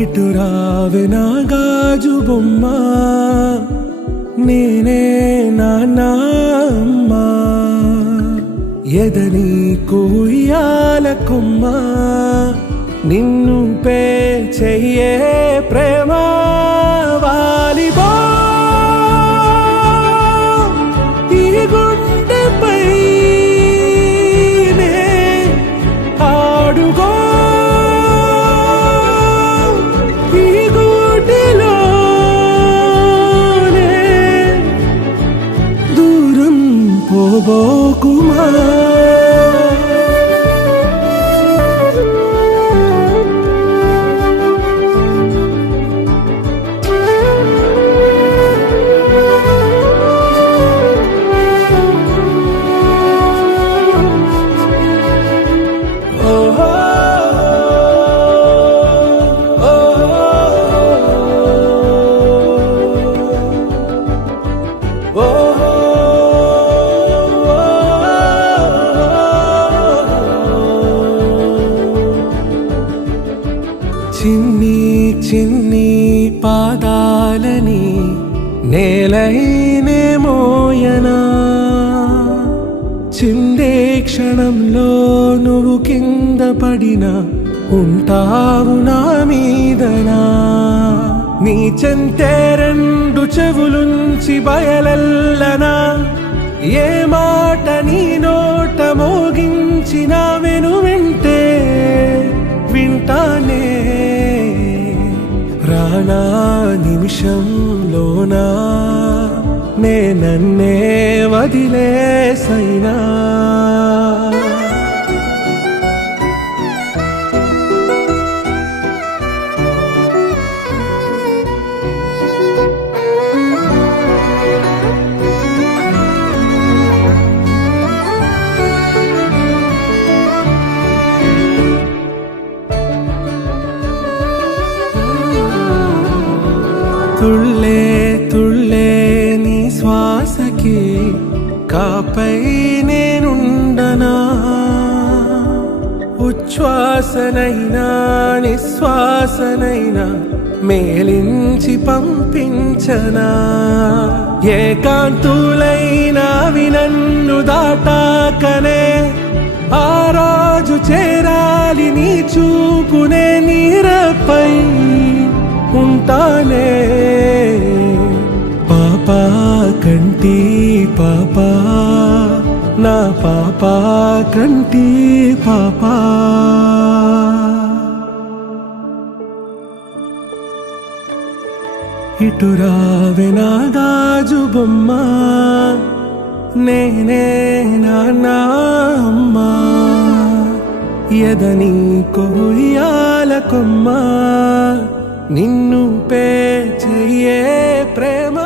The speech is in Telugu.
ఇటు రావే నా గాజు బొమ్మ, నేనే నాన్న అమ్మ. ఎదని కుయ్యాల కొమ్మ, నిన్ను పే చెయ్యే ప్రేమ వాలిబా. ఈ గుండెపై నే ఆడుగో, ఈ గుడిలోనే దూరం పోబోకుమా. చిన్ని చిన్ని పాదాలని నేలైనే మోయనా, చిందే క్షణంలో నువ్వు కింద పడినా ఉంటావు నా మీదనా. నీ చెంతే రెండు చెవులుంచి బయలెల్లనా, ఏ మాట నీ నోట మోగించిన వెను వింటే వింటానే. రానా నిమిషంలోనా నే నన్నే వదిలేసైనా. తుళ్ళే తుళ్ళే నీ శ్వాసకి కాపై నేనుండనా, ఉచ్ఛ్వాసనైనా నిశ్వాసనైనా మేలించి పంపించనా. ఏకాంతులైనా నన్ను దాటాకనే ఆ రోజు చేరాలి నీ చూపునే నీరపై ఉంటానే. పాపా కంటి పాపా, నా పాపా కంటి పాపా. ఇటు రావే నా గాజు బొమ్మ, నేనే నాన్న అమ్మ. ఎదని కొయ్యాల కొమ్మ, నిన్ను పే చెయ్యే ప్రేమ.